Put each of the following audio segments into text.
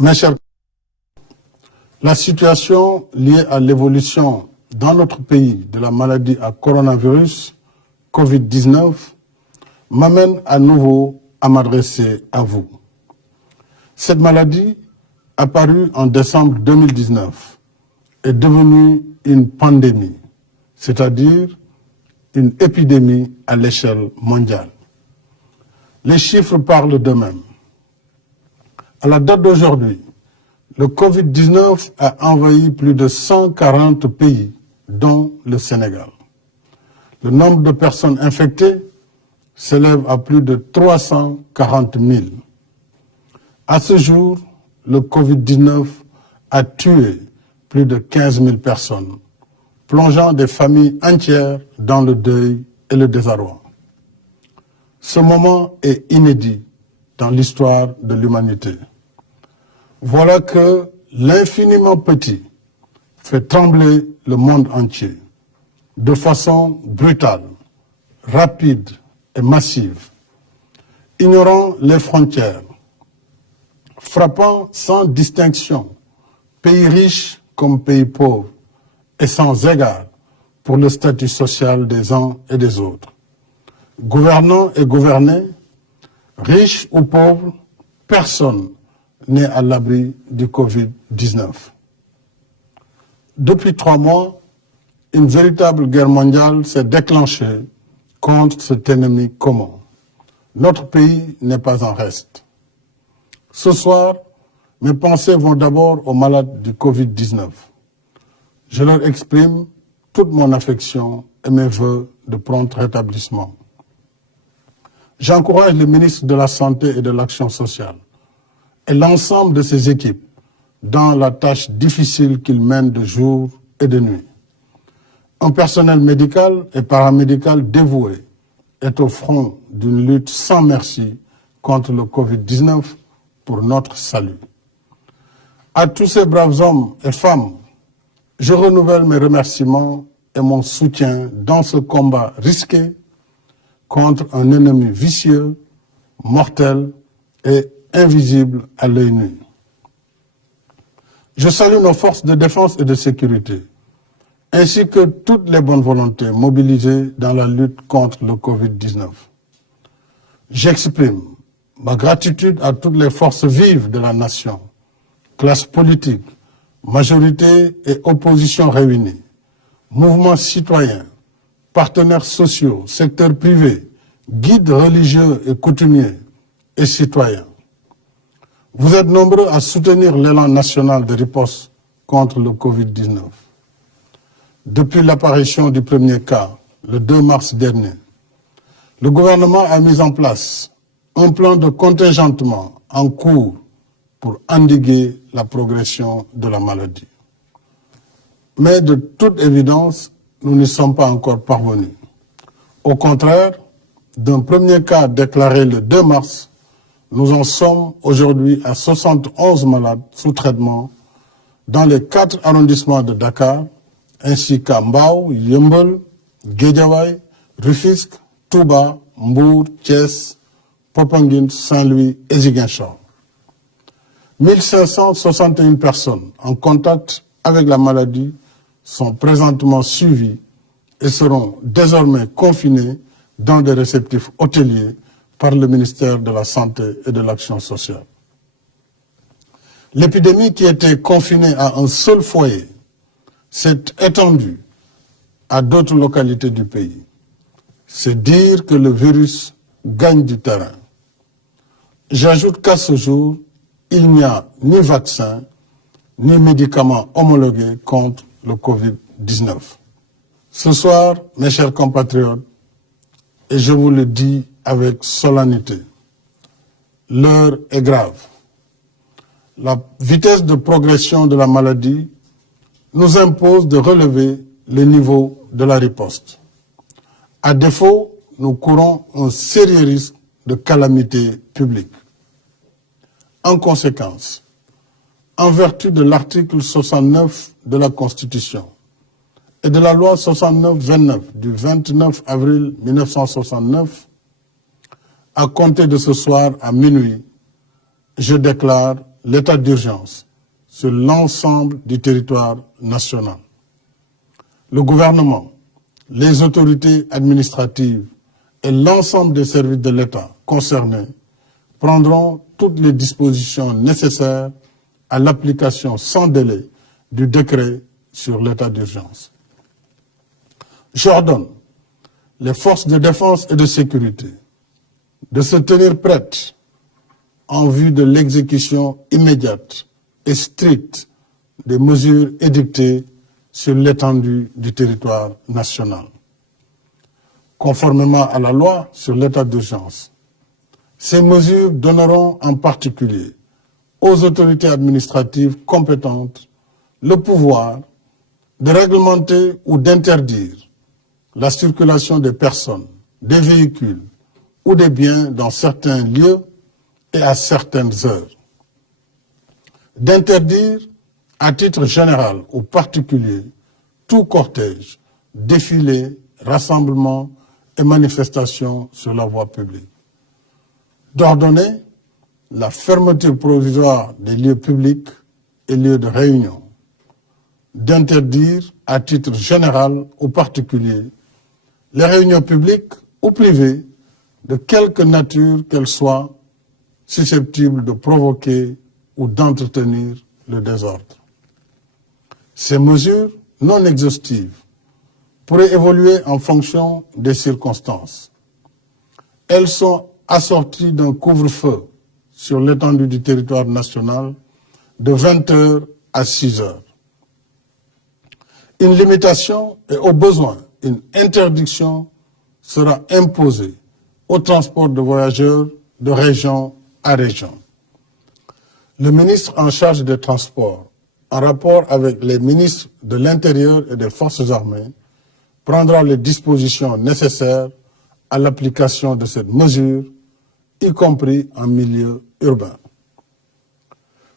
Mes chers collègues, la situation liée à l'évolution dans notre pays de la maladie à coronavirus, Covid-19, m'amène à nouveau à m'adresser à vous. Cette maladie, apparue en décembre 2019, est devenue une pandémie, c'est-à-dire une épidémie à l'échelle mondiale. Les chiffres parlent d'eux-mêmes. À la date d'aujourd'hui, le Covid-19 a envahi plus de 140 pays, dont le Sénégal. Le nombre de personnes infectées s'élève à plus de 340 000. À ce jour, le Covid-19 a tué plus de 15 000 personnes, plongeant des familles entières dans le deuil et le désarroi. Ce moment est inédit dans l'histoire de l'humanité. Voilà que l'infiniment petit fait trembler le monde entier de façon brutale, rapide et massive, ignorant les frontières, frappant sans distinction pays riches comme pays pauvres et sans égard pour le statut social des uns et des autres. Gouvernants et gouvernés, riches ou pauvres, personne n'est à l'abri du Covid-19. Depuis 3 mois, une véritable guerre mondiale s'est déclenchée contre cet ennemi commun. Notre pays n'est pas en reste. Ce soir, mes pensées vont d'abord aux malades du Covid-19. Je leur exprime toute mon affection et mes vœux de prompt rétablissement. J'encourage le ministre de la Santé et de l'Action sociale et l'ensemble de ses équipes dans la tâche difficile qu'ils mènent de jour et de nuit. Un personnel médical et paramédical dévoué est au front d'une lutte sans merci contre le Covid-19 pour notre salut. À tous ces braves hommes et femmes, je renouvelle mes remerciements et mon soutien dans ce combat risqué contre un ennemi vicieux, mortel et invisible à l'œil nu. Je salue nos forces de défense et de sécurité, ainsi que toutes les bonnes volontés mobilisées dans la lutte contre le Covid-19. J'exprime ma gratitude à toutes les forces vives de la nation, classe politique, majorité et opposition réunies, mouvements citoyens, partenaires sociaux, secteur privé, guides religieux et coutumiers et citoyens. Vous êtes nombreux à soutenir l'élan national de riposte contre le Covid-19. Depuis l'apparition du premier cas, le 2 mars dernier, le gouvernement a mis en place un plan de contingentement en cours pour endiguer la progression de la maladie. Mais de toute évidence, nous n'y sommes pas encore parvenus. Au contraire, d'un premier cas déclaré le 2 mars, nous en sommes aujourd'hui à 71 malades sous traitement dans les 4 arrondissements de Dakar, ainsi qu'à Mbao, Yeumbeul, Guédiawaye, Rufisque, Touba, Mbour, Thiès, Popenguine, Saint-Louis et Ziguinchor. 1561 personnes en contact avec la maladie sont présentement suivies et seront désormais confinées dans des réceptifs hôteliers par le ministère de la Santé et de l'Action sociale. L'épidémie qui était confinée à un seul foyer s'est étendue à d'autres localités du pays. C'est dire que le virus gagne du terrain. J'ajoute qu'à ce jour, il n'y a ni vaccin, ni médicaments homologués contre le Covid-19. Ce soir, mes chers compatriotes, et je vous le dis avec solennité, l'heure est grave. La vitesse de progression de la maladie nous impose de relever le niveau de la riposte. À défaut, nous courons un sérieux risque de calamité publique. En conséquence, en vertu de l'article 69 de la Constitution et de la loi 69-29 du 29 avril 1969, à compter de ce soir à minuit, je déclare l'état d'urgence sur l'ensemble du territoire national. Le gouvernement, les autorités administratives et l'ensemble des services de l'État concernés prendront toutes les dispositions nécessaires à l'application sans délai du décret sur l'état d'urgence. J'ordonne les forces de défense et de sécurité de se tenir prêtes en vue de l'exécution immédiate et stricte des mesures édictées sur l'étendue du territoire national. Conformément à la loi sur l'état d'urgence, ces mesures donneront en particulier aux autorités administratives compétentes le pouvoir de réglementer ou d'interdire la circulation des personnes, des véhicules ou des biens dans certains lieux et à certaines heures. D'interdire à titre général ou particulier tout cortège, défilé, rassemblement et manifestation sur la voie publique. D'ordonner la fermeture provisoire des lieux publics et lieux de réunion. D'interdire à titre général ou particulier les réunions publiques ou privées de quelque nature qu'elles soient susceptibles de provoquer ou d'entretenir le désordre. Ces mesures non exhaustives pourraient évoluer en fonction des circonstances. Elles sont assorties d'un couvre-feu sur l'étendue du territoire national de 20 heures à 6 heures. Une limitation et au besoin une interdiction sera imposée au transport de voyageurs de région à région. Le ministre en charge des Transports, en rapport avec les ministres de l'Intérieur et des Forces armées, prendra les dispositions nécessaires à l'application de cette mesure, y compris en milieu urbain.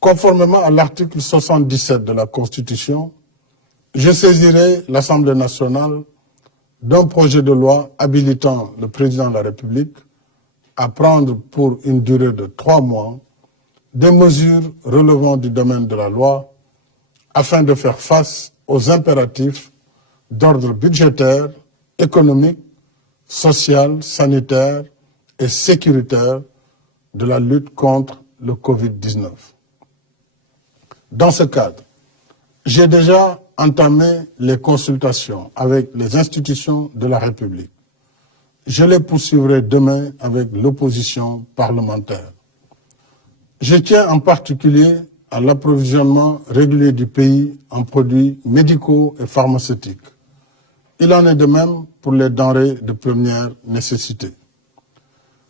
Conformément à l'article 77 de la Constitution, je saisirai l'Assemblée nationale d'un projet de loi habilitant le président de la République à prendre pour une durée de 3 mois des mesures relevant du domaine de la loi afin de faire face aux impératifs d'ordre budgétaire, économique, social, sanitaire et sécuritaire de la lutte contre le Covid-19. Dans ce cadre, j'ai déjà entamé les consultations avec les institutions de la République. Je les poursuivrai demain avec l'opposition parlementaire. Je tiens en particulier à l'approvisionnement régulier du pays en produits médicaux et pharmaceutiques. Il en est de même pour les denrées de première nécessité.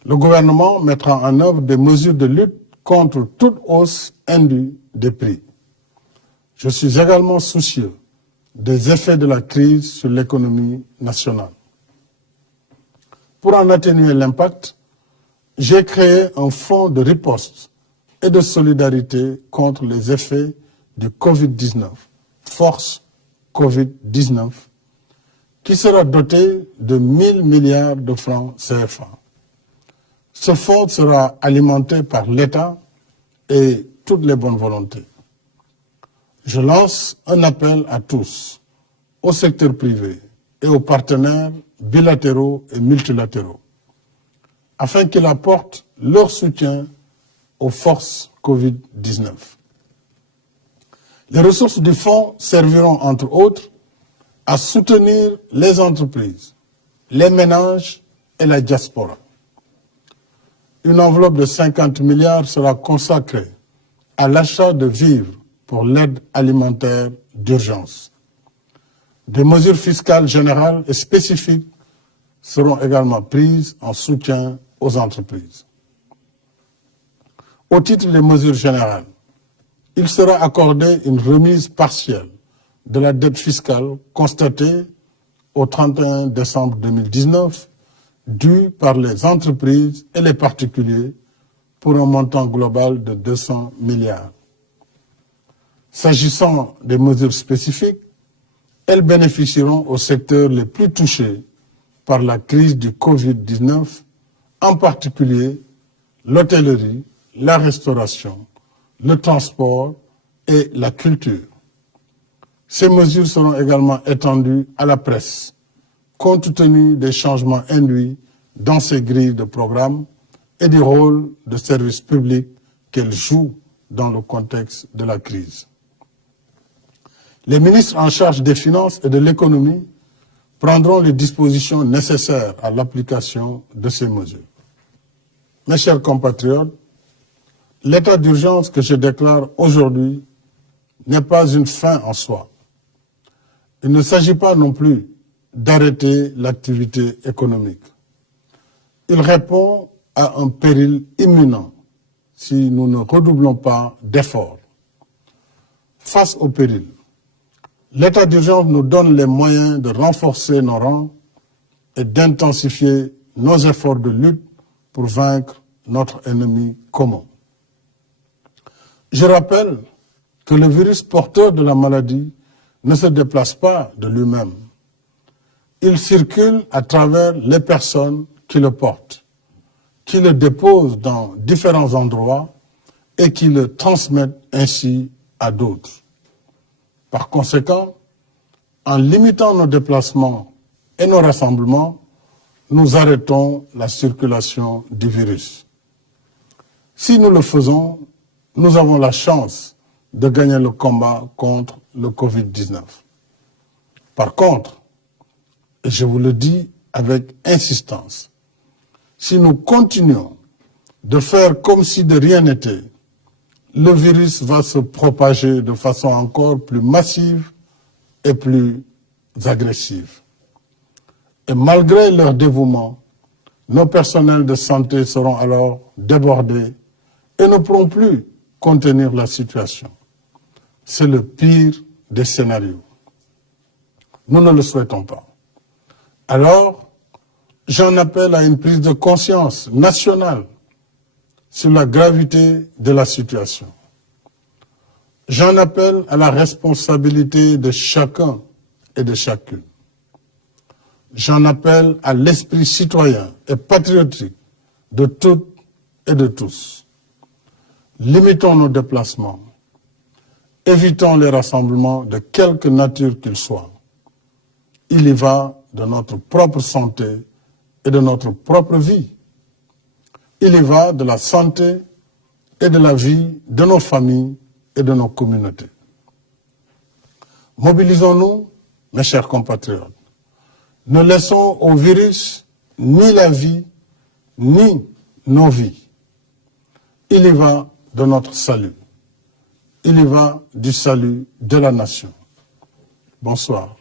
Le gouvernement mettra en œuvre des mesures de lutte contre toute hausse indue des prix. Je suis également soucieux des effets de la crise sur l'économie nationale. Pour en atténuer l'impact, j'ai créé un fonds de riposte et de solidarité contre les effets du Covid-19, Force Covid-19, qui sera doté de 1 000 milliards de francs CFA. Ce fonds sera alimenté par l'État et toutes les bonnes volontés. Je lance un appel à tous, au secteur privé et aux partenaires bilatéraux et multilatéraux, afin qu'ils apportent leur soutien aux forces Covid-19. Les ressources du fonds serviront, entre autres, à soutenir les entreprises, les ménages et la diaspora. Une enveloppe de 50 milliards sera consacrée à l'achat de vivres pour l'aide alimentaire d'urgence. Des mesures fiscales générales et spécifiques seront également prises en soutien aux entreprises. Au titre des mesures générales, il sera accordé une remise partielle de la dette fiscale constatée au 31 décembre 2019, due par les entreprises et les particuliers pour un montant global de 200 milliards. S'agissant des mesures spécifiques, elles bénéficieront aux secteurs les plus touchés par la crise du Covid-19, en particulier l'hôtellerie, la restauration, le transport et la culture. Ces mesures seront également étendues à la presse, compte tenu des changements induits dans ces grilles de programme et du rôle de service public qu'elles jouent dans le contexte de la crise. Les ministres en charge des finances et de l'économie prendront les dispositions nécessaires à l'application de ces mesures. Mes chers compatriotes, l'état d'urgence que je déclare aujourd'hui n'est pas une fin en soi. Il ne s'agit pas non plus d'arrêter l'activité économique. Il répond à un péril imminent si nous ne redoublons pas d'efforts. Face au péril, l'état d'urgence nous donne les moyens de renforcer nos rangs et d'intensifier nos efforts de lutte pour vaincre notre ennemi commun. Je rappelle que le virus porteur de la maladie ne se déplace pas de lui-même. Il circule à travers les personnes qui le portent, qui le déposent dans différents endroits et qui le transmettent ainsi à d'autres. Par conséquent, en limitant nos déplacements et nos rassemblements, nous arrêtons la circulation du virus. Si nous le faisons, nous avons la chance de gagner le combat contre le Covid-19. Par contre, et je vous le dis avec insistance, si nous continuons de faire comme si de rien n'était, le virus va se propager de façon encore plus massive et plus agressive. Et malgré leur dévouement, nos personnels de santé seront alors débordés et ne pourront plus contenir la situation. C'est le pire des scénarios. Nous ne le souhaitons pas. Alors, j'en appelle à une prise de conscience nationale sur la gravité de la situation. J'en appelle à la responsabilité de chacun et de chacune. J'en appelle à l'esprit citoyen et patriotique de toutes et de tous. Limitons nos déplacements. Évitons les rassemblements de quelque nature qu'ils soient. Il y va de notre propre santé et de notre propre vie. Il y va de la santé et de la vie de nos familles et de nos communautés. Mobilisons-nous, mes chers compatriotes. Ne laissons au virus ni la vie, ni nos vies. Il y va de notre salut. Il y va du salut de la nation. Bonsoir.